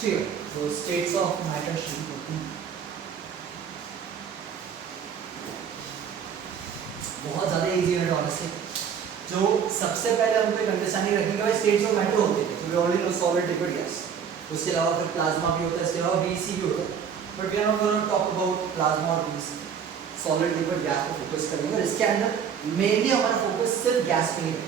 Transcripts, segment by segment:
ठीक है, तो स्टेट्स ऑफ मैटर शुरू करते हैं। बहुत ज़्यादा इजी है ऑनेस्टली। जो सबसे पहले हमको एक अंडरस्टैंडिंग रखेंगे भाई स्टेट्स ऑफ मैटर होते हैं, तो we already know solid, liquid, gas. उसके अलावा फिर प्लाज्मा भी होता है, इसके अलावा बीसी भी होता है, but we are not going to talk about plasma और बीसी। सॉलिड, लिक्विड, गैस पे फोकस करेंगे और इसके अंदर मेनली हमारा फोकस सिर्फ गैस पे ही है।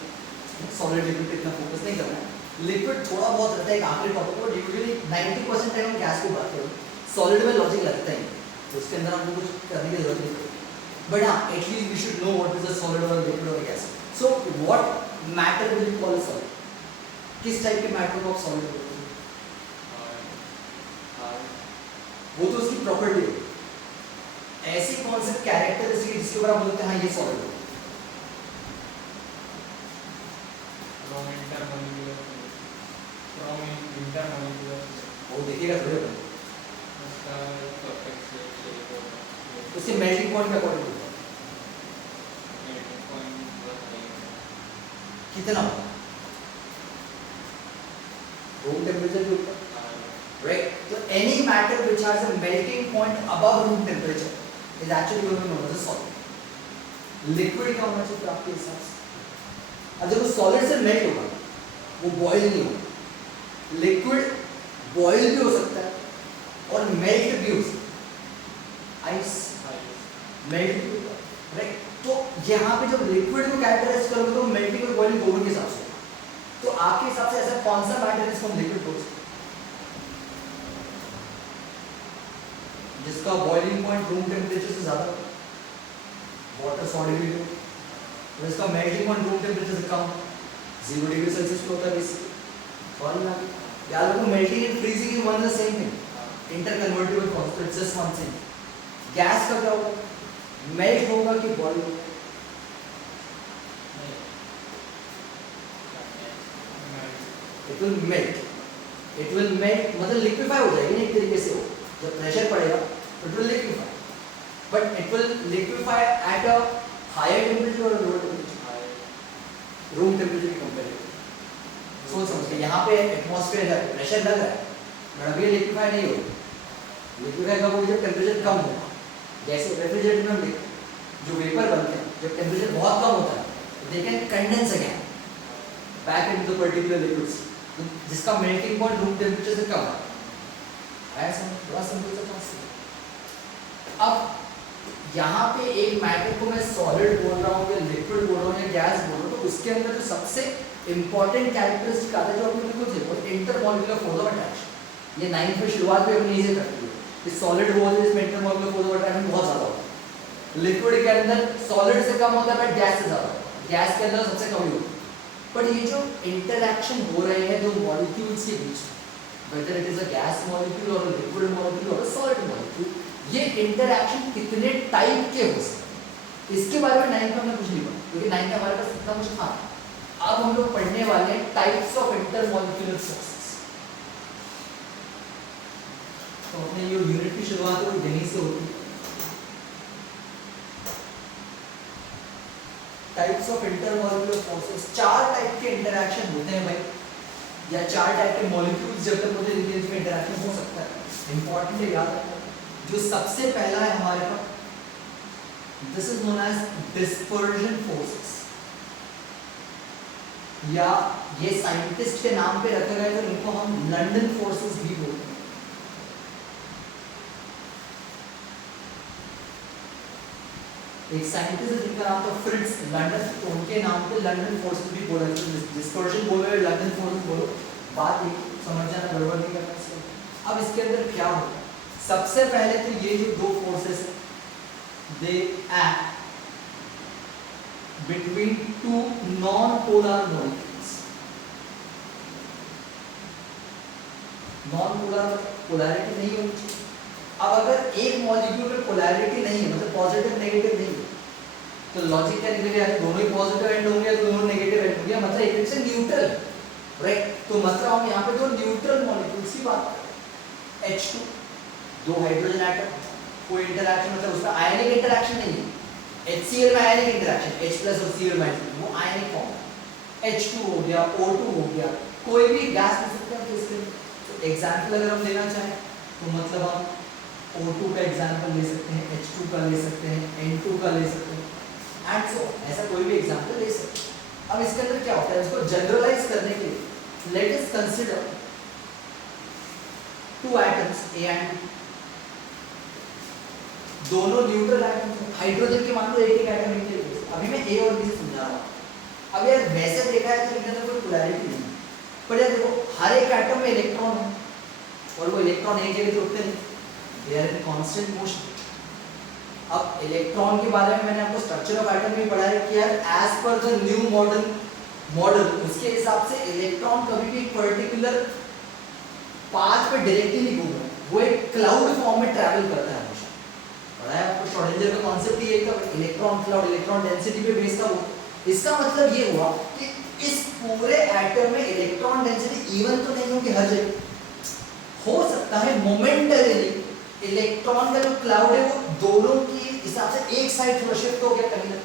सॉलिड, लिक्विड पे इतना फोकस नहीं करना है। लिक्विड थोड़ा बहुत रहता है एक आखिरी टॉपिक, बट यूजुअली 90% टाइम हम गैस को बात करें। सॉलिड में लॉजिक लगता ही है, तो उसके अंदर हमको कुछ करने की जरूरत नहीं पड़ती। But at least we should know what is a solid or a liquid or a gas. So what matter will you call a solid? किस टाइप के मैटर को आप सॉलिड बोलते हैं? वो तो उसकी प्रॉपर्टी है। ऐसी कौन सी कैरेक्टरिस्टिक है जिसके ऊपर आप बोलते हैं हाँ ये सॉलिड है? वो देखिएगा थोड़े उसके मेल्टिंग पॉइंट का अकॉर्डिंग होता है कितना होता है रूम टेम्परेचर के ऊपर, राइट? तो any matter which has a melting point above room temperature is actually going to be known as a solid. Liquid क्या होना चाहिए आपके हिसाब से? अगर वो सॉलिड से मेल्ट होगा वो बॉयल नहीं होगा। लिक्विड बॉयल भी हो सकता है और मेल्ट भी हो सकता है। आइस मेल्ट भी होगा, राइट? तो यहाँ पे जब लिक्विड को कैरेक्टराइज करोगे तो मेल्टिंग और बॉइलिंग दोनों के हिसाब से, तो आपके हिसाब से ऐसा कौन सा मैटर है जिसको हम लिक्विड बोल सकते हैं, जिसका बॉइलिंग पॉइंट रूम टेम्परेचर से ज्यादा हो? वाटर सॉलिड हो, और इसका मेल्टिंग पॉइंट रूम टेम्परेचर से कम 0 डिग्री सेल्सियस पे होता है बेसिकली। सॉरी यार लोगों, melting and freezing is one the same thing, interconvertible constant, just one thing. Gas का क्या होगा? मेल्ट होगा कि बॉयल होगा? It will melt, it will melt मतलब लिक्विफाई हो जाएगी ना एक तरीके से। वो जब प्रेशर पड़ेगा it will liquefy, but it will liquefy at a higher temperature और लोअर टेम्परेचर, रूम टेम्परेचर की कंपेरेटिव। सोच समझिए यहाँ पे एटमॉस्फेयर है, प्रेशर लग रहा है, बट अभी लिक्विफाई नहीं होगा। लिक्विफाई कब होगा? जब टेम्परेचर कम होगा। जैसे रेफ्रिजरेटर में हम देखते हैं जो वेपर बनते हैं, जब टेम्परेचर बहुत कम होता है they can condense again back into the particular liquids जिसका मेल्टिंग पॉइंट रूम टेम्परेचर से कम है। ऐसा थोड़ा सिंपल सा कॉन्सेप्ट। अब यहाँ पे एक मैटर को मैं सॉलिड बोल रहा हूँ या लिक्विड बोल रहा हूँ या गैस बोल रहा हूँ, तो उसके अंदर जो सबसे इंपॉर्टेंट कैरेक्टरिस्टिक आता है जो आपने बिल्कुल देखो, इंटरमॉलिक्यूलर फोर्स ऑफ अट्रैक्शन। ये 9th में शुरुआत में अपनी इसे करती है कि सॉलिड वो है जिसमें इंटरमॉलिक्यूलर फोर्स ऑफ अट्रैक्शन बहुत ज्यादा होता है। लिक्विड के अंदर सॉलिड से कम होता है बट गैस से ज्यादा होता है, गैस के अंदर सबसे कम ही होता है। बट ये जो इंटरैक्शन हो रहे हैं दो मॉलिक्यूल्स के बीच, whether it is a gas molecule or a liquid molecule or a solid molecule, ये इंटरैक्शन कितने टाइप के हो सकते हैं इसके बारे में 9th में हमने कुछ नहीं पढ़ा, क्योंकि 9th में हमारे पास इतना कुछ था। अब हम लोग पढ़ने वाले हैं टाइप्स ऑफ इंटरमॉलिक्यूलर फोर्सेस। तो अपने ये यूनिट की शुरुआत वो यहीं से होती है। Types of intermolecular forces, 4 type के इंटरैक्शन होते हैं भाई, या 4 टाइप के मॉलिक्यूल्स जब तक होते हैं जिनमें इंटरैक्शन हो सकता है। इंपॉर्टेंट है याद रखना। जो सबसे पहला है हमारे पास, this is known as dispersion forces, या ये साइंटिस्ट के नाम पे रखे गए तो इनको हम लंदन फोर्सेस भी बोलते हैं। एक साइंटिस्ट है जिनका नाम था फ्रिट्ज लंदन, तो उनके नाम पे लंदन फोर्सेस भी बोला जाता है। डिस्पर्जन बोलो या लंदन फोर्स बोलो, बात एक समझ जाना, गड़बड़ नहीं करना इसमें। अब इसके अंदर क्या होता है? सबसे पहले तो ये जो दो forces they act between two non polar molecules. Non polar polarity नहीं होनी चाहिए। अब अगर एक मॉलिक्यूल में पोलैरिटी नहीं है, मतलब पॉजिटिव नेगेटिव नहीं है, तो लॉजिक क्या निकलेगा? दोनों ही पॉजिटिव एंड होंगे, दोनों नेगेटिव एंड होंगे, मतलब एक तरह से न्यूट्रल, राइट? तो मतलब हम यहाँ पे दो न्यूट्रल मॉलिक्यूल्स की बात करें। H2 दो हाइड्रोजन एटम, कोई इंटरैक्शन मतलब उसका आयनिक इंटरैक्शन नहीं है। HCl में आयनिक इंटरैक्शन, H+ और Cl में वो आयनिक फॉर्म। H2 हो गया, O2 हो गया, कोई भी गैस हो सकता है तो इसके एग्जाम्पल अगर हम लेना चाहें तो मतलब हम O2 का एग्जाम्पल ले सकते हैं, H2 का ले सकते हैं, N2 का ले सकते हैं एंड सो ऐसा कोई भी एग्जाम्पल ले सकते हैं। अब इसके अंदर क्या होता है, इसको जनरलाइज करने के लिए let us consider two atoms A and B, दोनों न्यूट्रल एटम्स। हाइड्रोजन के मान लो एक एक एटम एक एक, अभी मैं A और B से समझा रहा हूँ। अब यार वैसे देखा है तो इनके अंदर कोई पोलैरिटी नहीं है, पर यार देखो हर एक एटम में इलेक्ट्रॉन है और वो इलेक्ट्रॉन एक जगह पे रुकते नहीं, they are in constant motion. अब इलेक्ट्रॉन के बारे में मैंने आपको स्ट्रक्चर ऑफ एटम में पढ़ाया कि यार as per the new modern model उसके हिसाब से इलेक्ट्रॉन कभी भी पर्टिकुलर पाथ पे डायरेक्टली नहीं घूम रहा है, वो एक क्लाउड फॉर्म में ट्रैवल करता है हमेशा। पढ़ाया आपको श्रोडिंगर का कॉन्सेप्ट ही एक था, इलेक्ट्रॉन क्लाउड, इलेक्ट्रॉन डेंसिटी पे बेस्ड था वो। इसका मतलब ये हुआ कि इस पूरे एटम में इलेक्ट्रॉन डेंसिटी इवन तो नहीं होगी हर जगह, हो सकता है मोमेंटरीली इलेक्ट्रॉन का जो क्लाउड है वो दोनों के हिसाब से एक साइड थोड़ा शिफ्ट हो गया कहीं ना,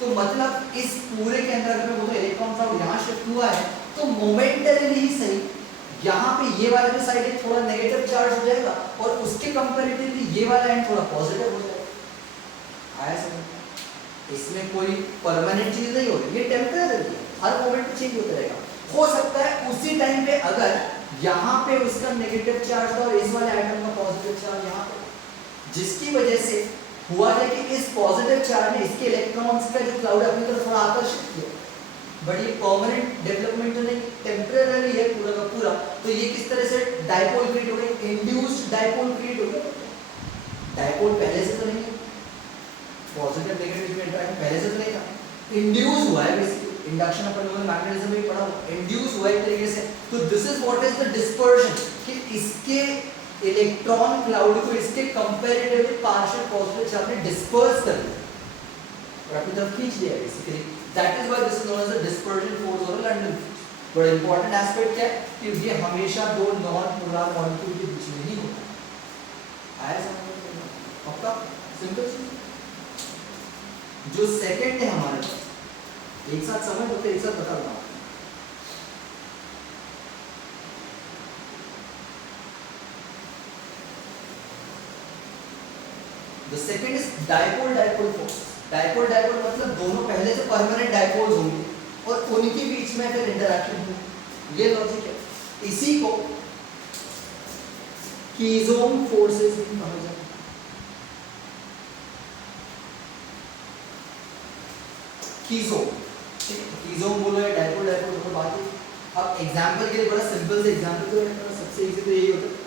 तो मतलब इस पूरे के अंदर अगर मैं बोलूं इलेक्ट्रॉन क्लाउड यहाँ शिफ्ट हुआ है तो मोमेंटरीली ही सही यहाँ पे ये वाला जो साइड है थोड़ा नेगेटिव चार्ज हो जाएगा और उसके कंपैरेटिवली ये वाला एंड थोड़ा पॉजिटिव हो जाएगा। आया समझ? इसमें कोई परमानेंट चीज नहीं होगी, ये टेम्परेरी है, हर मोमेंट पे चेंज होता रहेगा। हो सकता है उसी टाइम पे अगर यहाँ पे उसका नेगेटिव चार्ज था और इस वाले एटम का पॉजिटिव चार्ज यहाँ पे, जिसकी वजह से हुआ है कि इस पॉजिटिव चार्ज ने इसके इलेक्ट्रॉन्स का जो क्लाउड अपनी तरफ थोड़ा आकर्षित किया, बट ये परमानेंट डेवलपमेंट तो नहीं, टेम्परेरी है पूरा का पूरा। तो ये किस तरह से डायपोल क्रिएट हो गया, इंड्यूस्ड डायपोल क्रिएट हो गया। डायपोल पहले से तो नहीं है, पॉजिटिव नेगेटिव में इंटरैक्शन पहले से तो नहीं था, इंड्यूस हुआ है बेसिकली। इंडक्शन अपन लोगों ने मैग्नेटिज्म में पढ़ा, इंड्यूस हुआ एक तरीके से। तो this is what is the dispersion, कि इसके इलेक्ट्रॉन क्लाउड को इसके कंपैरेटिवली पार्शियल पॉजिटिव चार्ज ने डिस्पर्स कर दिया और अपनी तरफ खींच लिया basically. That is why this is known as the dispersion force और लंडन फोर्स। बड़ा इंपॉर्टेंट एस्पेक्ट क्या है कि ये हमेशा दो नॉन पोलर मॉलिक्यूल के बीच में ही होता है। आया समझ में? पक्का सिंपल चीज। जो सेकंड है हमारे पास, एक साथ समझ होते एक साथ बता दूंगा। The second is dipole-dipole force. Dipole-dipole मतलब दोनों पहले से परमानेंट डाइपोल्स होंगे और उनके बीच में फिर इंटरैक्शन होगी, ये लॉजिक है। इसी को कीज़ोन फोर्सेस भी कहा जाता है। कीज़ोन, ठीक है, कीज़ोन बोलो या डाइपोल-डाइपोल दोनों बात है। अब एग्जांपल के लिए बड़ा सिंपल से एग्जांपल तो है, सबसे इजी तो यही होता है,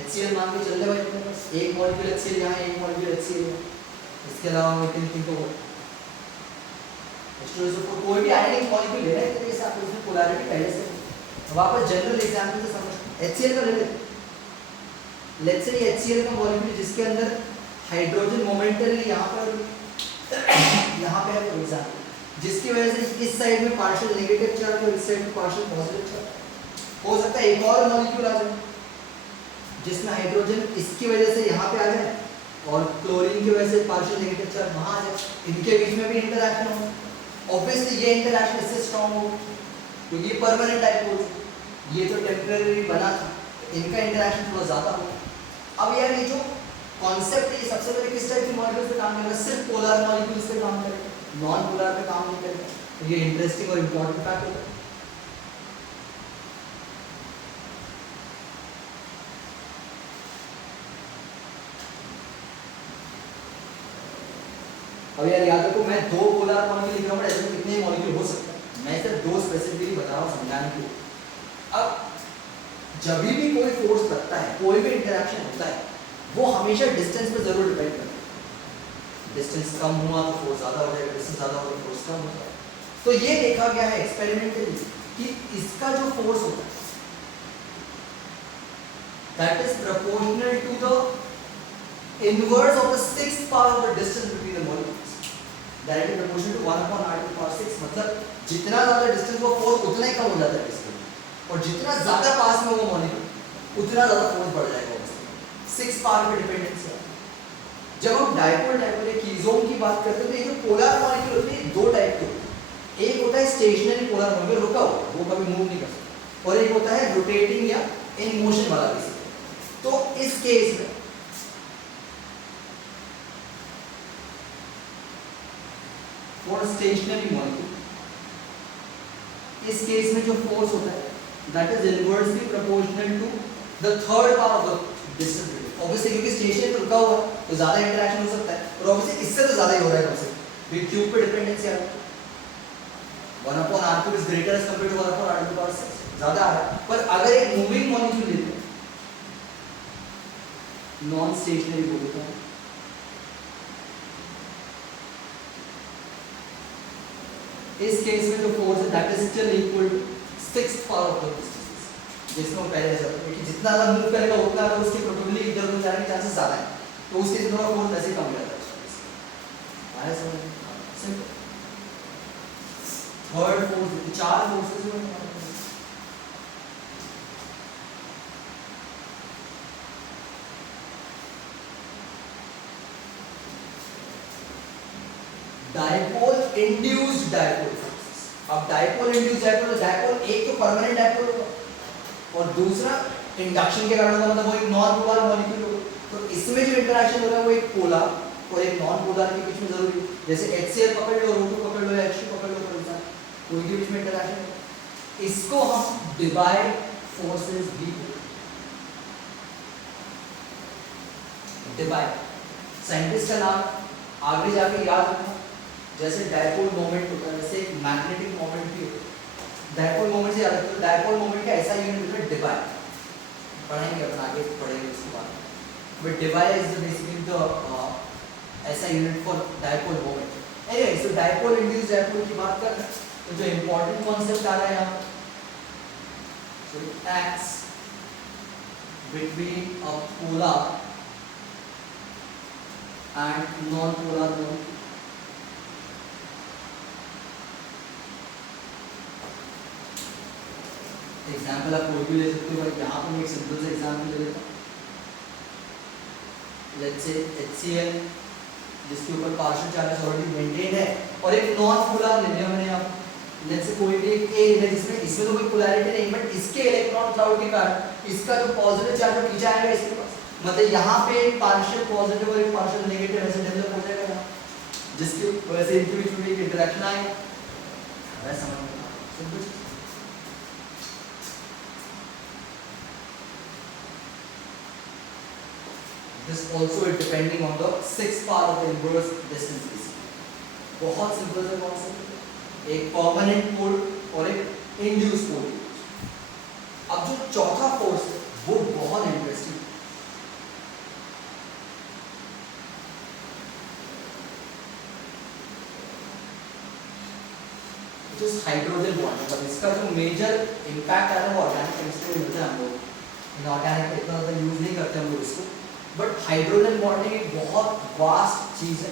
HCl मान के चल रहे भाई अपने पास, एक मॉलिक्यूल HCl यहाँ, एक मॉलिक्यूल HCl यहाँ, इसके अलावा मैं थिंक को कोई भी आयनिक मॉलिक्यूल ले रहे हैं तरीके से आप उसमें पोलैरिटी पहले से। अब वापस जनरल एग्जांपल से समझ, HCl का ले लेते हैं। लेट्स से ये HCl का मॉलिक्यूल जिसके अंदर हाइड्रोजन मोमेंटली यहाँ पर यहाँ पे है फॉर एग्जांपल, जिसकी वजह से इस साइड में पार्शियल नेगेटिव चार्ज और इस साइड में पार्शियल पॉजिटिव चार्ज। हो सकता है एक और मॉलिक्यूल आ जाए जिसमें हाइड्रोजन इसकी वजह से यहाँ पे आ जाए और क्लोरीन की वजह से पार्शियल नेगेटिव चार्ज वहाँ आ जाए, इनके बीच में भी इंटरैक्शन हो। ऑब्वियसली ये इंटरैक्शन इससे स्ट्रॉन्ग हो क्योंकि ये परमानेंट डाइपोल, ये तो टेम्परेरी बना था, इनका इंटरैक्शन थोड़ा ज़्यादा हो। अब यार ये जो कॉन्सेप्ट है ये सबसे पहले किस टाइप के मॉलिक्यूल्स पे काम करेगा, सिर्फ पोलर मॉलिक्यूल्स पे काम करेगा, नॉन पोलर पे काम नहीं करेगा। तो ये इंटरेस्टिंग और इम्पोर्टेंट फैक्ट होता है। अब यार याद रखो मैं दो पोलर मॉलिक्यूल लिख रहा हूँ, ऐसे कितने मॉलिक्यूल हो सकते हैं, मैं सिर्फ दो स्पेसिफिकली बता रहा हूँ समझाने के लिए। अब जब भी कोई फोर्स लगता है, कोई भी इंटरैक्शन होता है, वो हमेशा डिस्टेंस पे जरूर डिपेंड करता है। डिस्टेंस कम हुआ तो फोर्स ज़्यादा हो जाएगा, डिस्टेंस ज़्यादा हो तो फोर्स कम हो जाएगा। तो ये देखा गया है एक्सपेरिमेंटली कि इसका जो फोर्स होता है that is proportional to the inverse of the sixth power of the distance between the molecules, directly proportional to 1/r⁴ मतलब जितना ज़्यादा डिस्टेंस वो फोर्स उतना ही कम हो जाता है डिस्टेंस, और जितना ज़्यादा पास में वो मॉलिक्यूल उतना ज़्यादा फोर्स बढ़ जाएगा उसमें। 6 पावर पे डिपेंडेंस है। जब हम डाइपोल या कीज़ोन की बात करते हैं तो ये जो पोलर मॉलिक्यूल होते हैं दो टाइप के होते हैं। एक होता है स्टेशनरी पोलर मॉलिक्यूल, रुका हुआ, वो कभी मूव नहीं कर सकता, और एक होता है रोटेटिंग या इन मोशन वाला बेसिकली। तो इस केस में फॉर स्टेशनरी मॉलिक्यूल, इस केस में जो फोर्स होता है that is inversely proportional to the third power of the distance. Obviously क्योंकि स्टेशन पे रुका हुआ है तो ज्यादा इंटरेक्शन हो सकता है, और ऑब्वियसली इससे तो ज्यादा ही हो रहा है कम से कम, क्यूब पे डिपेंडेंसी आ रहा है। 1/r³ is greater as compared to 1/r⁶ ज्यादा आ रहा है। पर अगर एक मूविंग मॉलिक्यूल लेते हैं, नॉन स्टेशनरी बोलते हैं, इस केस में जो फोर्स है that is still equal to 6th power of the distance, जिसमें हम पहले जैसा कि जितना ज्यादा मूव करेगा उतना ज्यादा उसकी प्रोबेबिलिटी इधर उधर जाने के चांसेस ज्यादा है, तो उस केस में थोड़ा फोर्स वैसे कम रहता है। आया समझ में? सिंपल। थर्ड फोर्स, चार फोर्सेस हैं हमारे पास। Dipole induced dipole forces. अब डायपोल इंड्यूस्ड डायपोल, डायपोल एक तो परमानेंट डायपोल होगा और दूसरा इंडक्शन के कारण होगा, मतलब वो एक नॉन पोलर मॉलिक्यूल होगा। तो इसमें जो इंटरेक्शन हो रहा है वो एक पोलर और एक नॉन पोलर के बीच में जरूरी है। जैसे HCl पकड़ लो, O2 पकड़ लो या H2 पकड़ लो, फॉर एग्जांपल कोई के बीच में इंटरेक्शन है, इसको हम डिवाइड फोर्सेस भी बोलते हैं। डिवाइड साइंटिस्ट का नाम आगे जाके याद रखना, जैसे डायपोल मोमेंट होता है वैसे एक मैग्नेटिक मोमेंट भी होता है। डायपोल मोमेंट से याद रखो, डायपोल मोमेंट का ऐसा यूनिट होता है डिवाइड, पढ़ेंगे अपन आगे पढ़ेंगे उसके बाद। But divide is basically the ऐसा unit for dipole moment. Anyway, so dipole induced dipole की बात कर रहे हैं, तो जो इंपॉर्टेंट कॉन्सेप्ट आ रहा है यहाँ, so it acts between a polar and non polar moment. Example आप कोई भी ले सकते हो, यहाँ पर मैं एक सिंपल सा एग्जाम्पल ले लेता हूँ। लेट्स से HCl जिसके ऊपर पार्शियल चार्जेस ऑलरेडी मेंटेन है, और एक नॉन पोलर ले लिया मैंने यहाँ। लेट्स से कोई भी एक A ले, जिसमें इसमें तो कोई पोलैरिटी नहीं, बट इसके इलेक्ट्रॉन क्लाउड के कारण इसका जो पॉजिटिव चार्ज है नीचे आएगा इसके पास, मतलब यहाँ पे एक पार्शियल पॉजिटिव और एक पार्शियल नेगेटिव ऐसे डेवलप हो जाएगा यहाँ, जिसके वैसे इनके बीच में एक इंटरेक्शन आएगा। वैसा समझ में simple. This also is depending on the 6th power of the inverse distance। बहुत सिंपल सा कॉन्सेप्ट है, एक परमानेंट पोल और एक इंड्यूस पोल। अब जो चौथा फोर्स है वो बहुत इंटरेस्टिंग है। It is hydrogen bond. मतलब इसका जो मेजर इम्पैक्ट आता है वो ऑर्गेनिक केमिस्ट्री में मिलता है। हम लोग इनऑर्गेनिक इतना ज़्यादा यूज नहीं करते हम लोग इसको, बट हाइड्रोजन बॉन्डिंग एक बहुत वास्ट चीज़ है।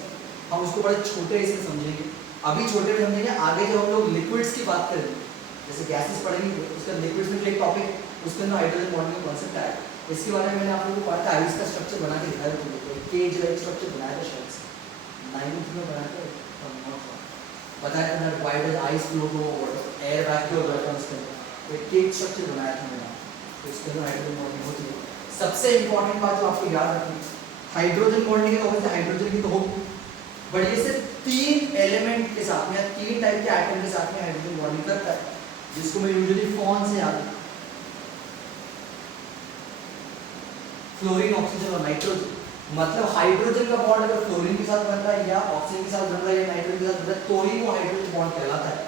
हम उसको बड़े छोटे इसमें समझेंगे, अभी छोटे में समझेंगे, आगे जब हम लोग लिक्विड्स की बात करेंगे, जैसे गैसेस पढ़ेंगे, उसका लिक्विड्स में जो एक टॉपिक उसके अंदर हाइड्रोजन बॉन्डिंग का कॉन्सेप्ट आया। इसके बारे में मैंने आप लोगों को पढ़ा था, आइस का स्ट्रक्चर बना के दिखाया था, केज लाइक स्ट्रक्चर बनाया था शायद से 9th में बनाया था, बताया था why does ice flow to water, air vacuum होता है उसके अंदर, एक केज स्ट्रक्चर बनाया था मैंने, तो इसके अंदर हाइड्रोजन बॉन्डिंग होती है। सबसे इंपॉर्टेंट बात जो आपको याद रखनी, हाइड्रोजन बॉन्डिंग है तो हाइड्रोजन की तो होगी, बट ये सिर्फ 3 एलिमेंट के साथ में, 3 टाइप के एटम के साथ में हाइड्रोजन बॉन्डिंग करता है, जिसको मैं यूजुअली फॉन से याद रखता हूं, फ्लोरीन, ऑक्सीजन और नाइट्रोजन। मतलब हाइड्रोजन का बॉन्ड अगर फ्लोरीन के साथ बन रहा है या ऑक्सीजन के साथ बन रहा है या नाइट्रोजन के साथ बन रहा है तो ही वो हाइड्रोजन बॉन्ड कहलाता है।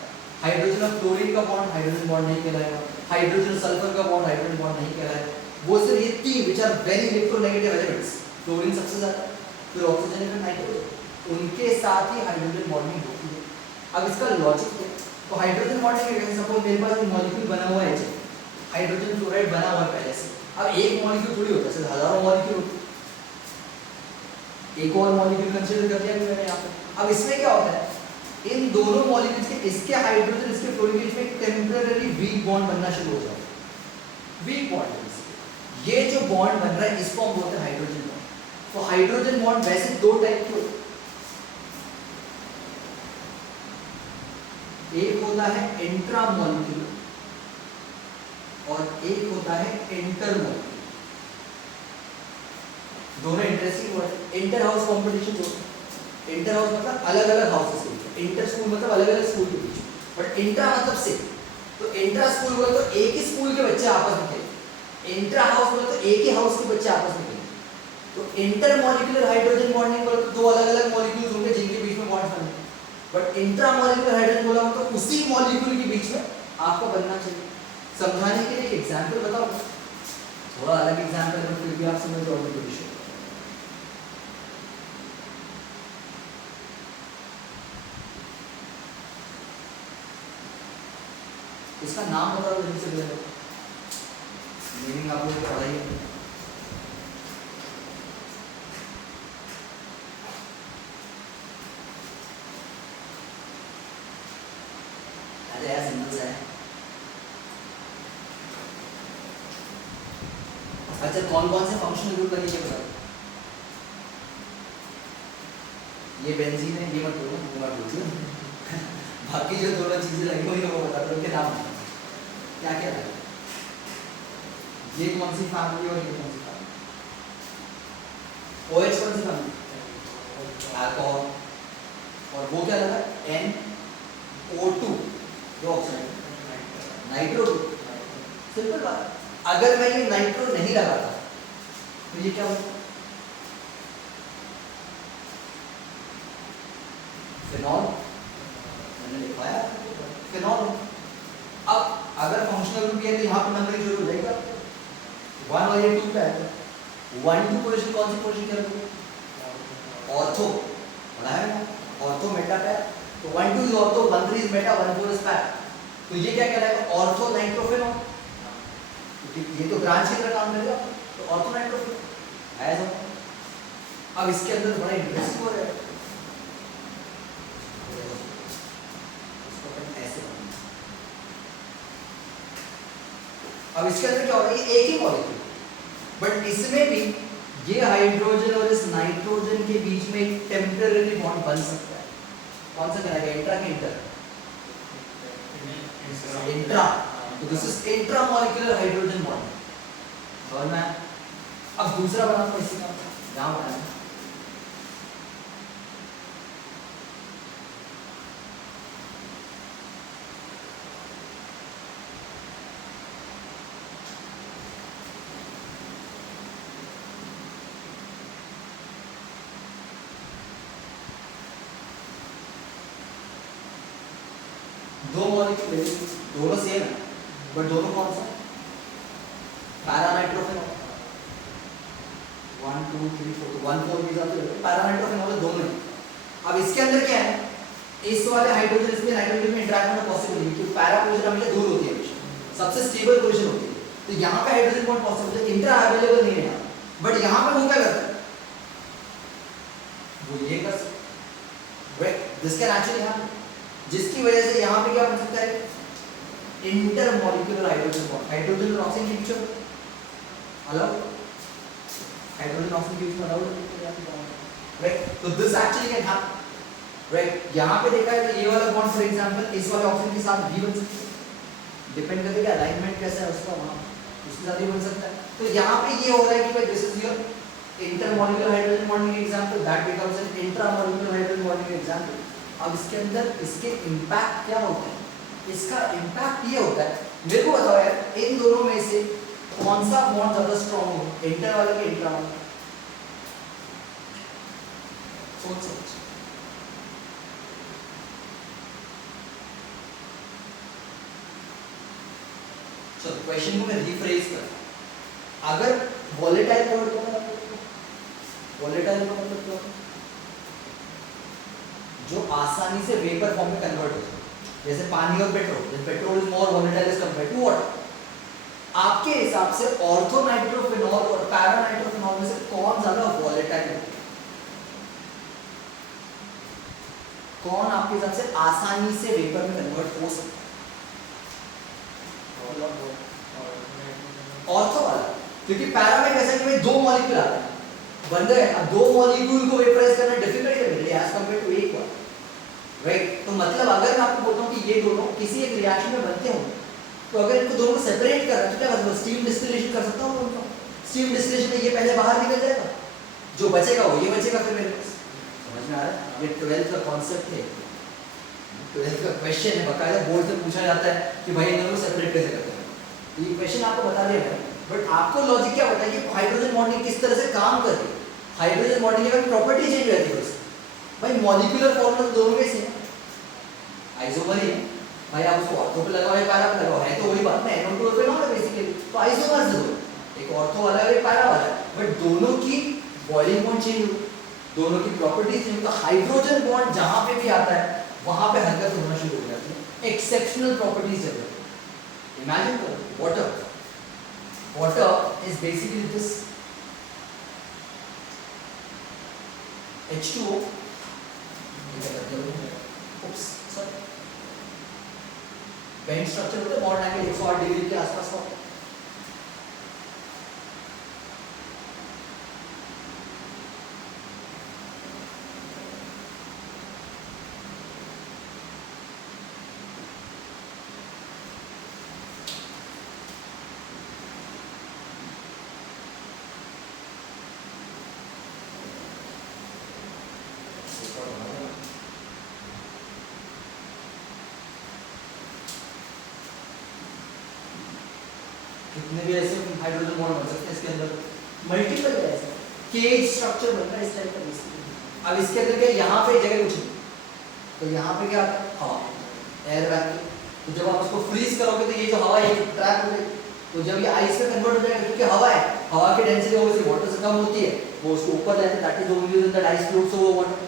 हाइड्रोजन और फ्लोरीन का बॉन्ड हाइड्रोजन बॉन्ड नहीं कहलाएगा, हाइड्रोजन सल्फर का बॉन्ड हाइड्रोजन बॉन्ड नहीं कहलाएगा। वो सिर्फ ये 3 which are very electronegative elements, fluorine सबसे ज्यादा, फिर ऑक्सीजन फिर नाइट्रोजन, उनके साथ ही हाइड्रोजन बॉन्डिंग होती है। अब इसका लॉजिक क्या है, तो हाइड्रोजन बॉन्डिंग है, सपोज मेरे पास एक मॉलिक्यूल बना हुआ है, हाइड्रोजन क्लोराइड बना हुआ है पहले से, अब एक मॉलिक्यूल थोड़ी होता है, सिर्फ हजारों मॉलिक्यूल होते हैं, एक और मॉलिक्यूल कंसीडर कर लिया मैंने यहाँ पे। अब इसमें क्या होता है, इन दोनों मॉलिक्यूल्स के, इसके हाइड्रोजन इसके फ्लोरीन के बीच में टेम्परेरी वीक बॉन्ड बनना शुरू हो जाता है। वीक बॉन्ड, ये जो बॉन्ड बन रहा है इसको हम बोलते हैं हाइड्रोजन बॉन्ड। तो हाइड्रोजन बॉन्ड वैसे 2 टाइप के होते हैं, एक होता है इंट्रा मॉलिक्यूलर और एक होता है इंटर मॉलिक्यूलर। दोनों इंटरेस्टिंग वर्ड है। इंटर हाउस कंपटीशन जो इंटर हाउस मतलब अलग अलग हाउसेस के बीच, इंटर स्कूल मतलब अलग अलग स्कूल के बीच, बट इंट्रा मतलब से। तो इंट्रा स्कूल बोले तो एक ही स्कूल के बच्चे आपस में खेले, इंट्रा हाउस बोले तो एक ही हाउस के बच्चे आपस में खेले। तो इंटर मॉलिक्यूलर हाइड्रोजन बॉन्डिंग बोले तो दो अलग अलग मॉलिक्यूल्स होंगे जिनके बीच में बॉन्ड्स बनेंगे, बट इंट्रा मॉलिक्यूलर हाइड्रोजन बोला तो उसी मॉलिक्यूल के बीच में आपको बनना चाहिए। समझाने के लिए एग्जांपल बताओ, थोड़ा अलग एग्जांपल है फिर भी आप समझ जाओगे तो विषय। इसका नाम बताओ जल्दी से, मीनिंग आप लोगों को पता ही है। अरे यार सिंपल सा है। अच्छा कौन कौन से फंक्शनल ग्रुप बनेंगे बताओ। ये बेंजीन है, ये मत बोलो, वो मत बोलो। बाकी जो दोनों चीजें लगी हुई है वो बता दो, उनके नाम क्या क्या है। ये कौन सी फैमिली और ये कौन सी फैमिली? OH कौन सी फैमिली? अल्कोहल। और वो क्या लगा? NO2 जो ऑक्साइड, नाइट्रो। सिंपल बात। अगर मैं ये नाइट्रो नहीं लगाता तो ये क्या होता? फिनॉल। मैंने लिखवाया फिनॉल। अब अगर फंक्शनल ग्रुप है तो यहाँ पर नंबरिंग शुरू हो जाएगा, 1 और ये 2 का है। 1 2 पोजीशन कौन सी पोजीशन क्या रखोगे? ऑर्थो पढ़ा है ना, ऑर्थो मेटा पैर। तो 1 2 is ortho, 1 3 is Meta, 1 4 is पैर। तो ये क्या कहलाएगा? Ortho nitrophenol. ये तो ब्रांच की तरह काम करेगा, तो ऑर्थो नाइट्रोफिनॉल ऐसा। अब इसके अंदर बड़ा इंटरेस्टिंग हो रहा है, अब इसके अंदर क्या होगा? ये एक ही मॉलिक्यूल, बट इसमें भी ये हाइड्रोजन और इस नाइट्रोजन के बीच में एक टेम्परेरी बॉन्ड बन सकता है। कौन सा कहलाएगा? इंट्रा के इंटर? इंट्रा। तो this is intra molecular hydrogen bond. और मैं अब दूसरा बनाता हूं, इसी का यहां बनाया। दो मॉलिक्यूल दोनों सेम है, बट दोनों कौन सा? पैरानाइट्रोफिनॉल। 1 2 3 4 तो 1 4 के हिसाब से पैरानाइट्रोफिनॉल दोनों है। अब इसके अंदर क्या है? इस वाले हाइड्रोजन इसमें नाइट्रोजन में इंटरेक्ट होना पॉसिबल नहीं, क्योंकि पैरा पोजीशन हमेशा दूर होती है, हमेशा सबसे स्टेबल पोजीशन होती है। तो यहाँ पे हाइड्रोजन बॉन्ड पॉसिबल है, इंट्रा अवेलेबल नहीं है यहाँ, बट यहाँ पे वो क्या करता है? वो ये कर सकता है, दिस कैन एक्चुअली हैपन, जिसकी वजह से यहाँ पे क्या बन सकता है? Intermolecular hydrogen bond. हाइड्रोजन और ऑक्सीजन के बीच में अलग, हाइड्रोजन ऑक्सीजन के बीच में अलग, राइट? तो this actually can happen, right? यहाँ पे देखा है तो ये वाला बॉन्ड फॉर एग्जांपल इस वाले ऑक्सीजन के साथ भी बन सकता है, डिपेंड करता है कि अलाइनमेंट कैसा है उसका, वहाँ उसके साथ भी बन सकता है। तो यहाँ पे ये हो रहा है कि भाई this is your intermolecular hydrogen bonding example, that becomes N intramolecular hydrogen bonding example. अब इसके अंदर इसके इम्पैक्ट क्या होते हैं? इसका इम्पैक्ट ये होता है, मेरे को बताओ यार, इन दोनों में से कौन सा बॉन्ड ज्यादा स्ट्रांग हो, इंटर वाला कि इंट्रा वाला? सोच सोच। चलो क्वेश्चन को मैं रिफ्रेज कर, अगर वॉलेटाइल का मतलब क्या है? वॉलेटाइल का मतलब क्या है? जो आसानी से वेपर फॉर्म में कन्वर्ट हो जाए, जैसे पानी और petrol. Petrol is more volatile as compared to water. आपके हिसाब से ऑर्थोनाइट्रोफिनॉल और पैरानाइट्रोफिनॉल में से कौन ज्यादा वोलेटाइल है? कौन आपके हिसाब से आसानी से वेपर में कन्वर्ट हो सकता है? ऑर्थो वाला, क्योंकि पैरा में कैसा है कि दो मॉलिक्यूल आते हैं, बन गए। अब दो मॉलिक्यूल को वेपराइज करना डिफिकल्ट है मेरे लिए एज कंपेयर टू एक वाला, राइट? तो मतलब अगर मैं आपको बोलता हूँ कि ये दोनों किसी एक रिएक्शन में बनते होंगे तो अगर इनको दोनों को सेपरेट कर रहा है तो क्या मतलब स्टीम डिस्टिलेशन कर सकता हूँ उनको। स्टीम डिस्टिलेशन में ये पहले बाहर निकल जाएगा, जो बचेगा वो ये बचेगा फिर मेरे पास। समझ में आ रहा है? ये 12th का कॉन्सेप्ट है, 12th का क्वेश्चन है, बकायदा बोर्ड से पूछा जाता है कि भाई इन दोनों को सेपरेट कैसे करते हैं। तो ये क्वेश्चन आपको बता दिया मैंने, बट आपको लॉजिक क्या बताइए कि हाइड्रोजन बॉन्डिंग किस तरह से काम कर रही है। हाइड्रोजन बॉन्डिंग की प्रॉपर्टी चेंज रहती है उसकी। भाई मॉलिक्यूलर फॉर्मूला तो दोनों के सेम है, आइसोमर ही है। भाई आप उसको ऑर्थो पे लगाओ या पैरा पे लगाओ, है तो वही बात ना, NO2 पे ना बेसिकली, तो आइसोमर से दो, एक ऑर्थो वाला है और एक पैरा वाला है, बट दोनों की बॉइलिंग पॉइंट चेंज हो, दोनों की प्रॉपर्टीज चेंज। तो हाइड्रोजन बॉन्ड जहां पे भी आता है वहां पे हरकत होना शुरू हो जाती है, एक्सेप्शनल प्रॉपर्टीज डेवलप। इमेजिन करो water is basically this H2O, oops, sorry, bend structure होता है, बॉन्ड एंगल 108 डिग्री के आसपास का। कितने भी ऐसे हाइड्रोजन बॉन्ड बन सकते हैं इसके अंदर, मल्टीपल है ऐसे, केज स्ट्रक्चर बन रहा है इस टाइप का बेसिकली। अब इसके अंदर क्या, यहाँ पे जगह कुछ नहीं, तो यहाँ पे क्या आता है हवा, एयर वैक्यूम। तो जब आप उसको फ्रीज करोगे तो ये जो हवा है ट्रैप हो जाएगी, तो जब ये आइस में कन्वर्ट हो जाएगा, क्योंकि हवा है, हवा की डेंसिटी ऑब्वियसली वाटर से कम होती है, वो उसको ऊपर लाते हैं, that is only in the ice floats over water.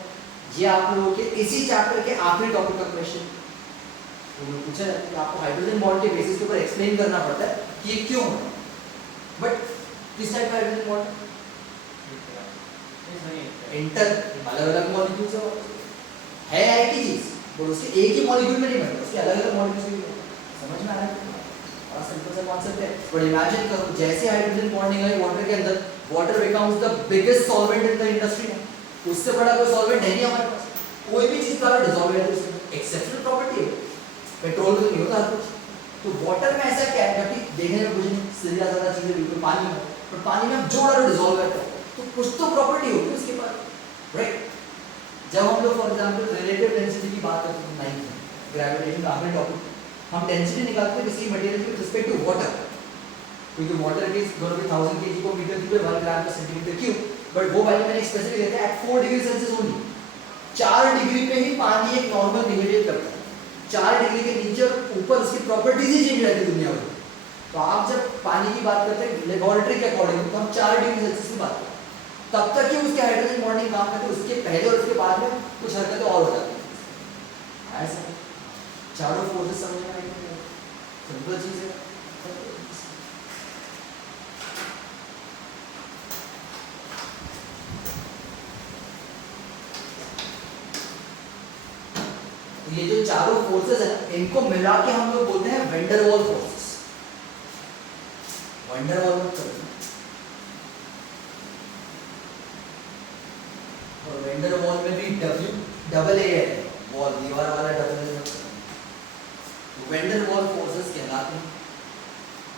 ये आप लोगों के इसी चैप्टर के आखिरी टॉपिक का क्वेश्चन, तो पूछा जाता है कि आपको हाइड्रोजन बॉन्ड के बेसिस के ऊपर एक्सप्लेन करना पड़ता है कि ये क्यों है। बट किस टाइप का हाइड्रोजन बॉन्ड इंटर अलग अलग मॉलिक्यूल्स है एक ही चीज, और उसके एक ही मॉलिक्यूल में नहीं बनता, उसके अलग अलग मॉलिक्यूल्स भी बनते। समझ में आ रहा है? बड़ा सिंपल सा कॉन्सेप्ट है, बट इमेजिन करो जैसे हाइड्रोजन बॉन्डिंग है वाटर के अंदर, water becomes the biggest solvent in the industry. उससे बड़ा कोई सॉल्वेंट है नहीं हमारे पास, कोई भी चीज का डिसॉल्व है, एक्सेप्शनल प्रॉपर्टी है, पेट्रोल में तो नहीं होता हर कुछ। तो वाटर में ऐसा क्या है कि देखने में कुछ नहीं, सीधा साधा चीजें बिल्कुल पानी में, पर पानी में जो डालो डिसॉल्व करता है, तो कुछ तो प्रॉपर्टी होती है उसके पास, राइट? जब हम लोग फॉर एग्जांपल रिलेटिव डेंसिटी की बात करते हैं 9th में, ग्रेविटेशन का आखिरी टॉपिक, हम डेंसिटी निकालते हैं किसी material with respect to water, क्योंकि वाटर की gonna be 1000 kg per metre cube 1 gram per centimetre cube, but वो वैल्यू मैंने स्पेसिफिक देता है at 4 degree Celsius only. 4 degree पे ही पानी एक नॉर्मल बिहेवियर करता है, 4 डिग्री के नीचे और ऊपर उसकी प्रॉपर्टीज ही चेंज रहती है दुनिया भर। तो आप जब पानी की बात करते हैं लेबोरेटरी के अकॉर्डिंग, तो हम 4 डिग्री सेल्सियस की बात करते हैं, तब तक ही उसके हाइड्रोजन बॉन्डिंग काम करते हैं, उसके पहले और उसके बाद में कुछ हरकतें और हो जाती हैं। ऐसा चारों फोर्सेस समझ में आएंगे, सिंपल चीज है। तो ये जो चारों फोर्सेस हैं, इनको मिला के हम लोग बोलते हैं वैन डर वाल फोर्सेस। वैन डर वाल और वैन डर वाल में भी W डबल ए है, वॉल दीवार वाला डबल ए, वैन डर वाल फोर्सेस कहलाते हैं।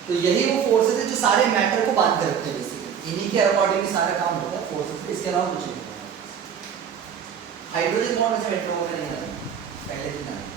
तो यही वो फोर्सेस है जो सारे मैटर को बांध कर रखते हैं बेसिकली, इन्हीं के अकॉर्डिंग सारा काम होता है फोर्सेस, इसके अलावा कुछ नहीं। हाइड्रोजन बॉन्ड ऐसे मेट्रो में नहीं आता, पहले दिन आता।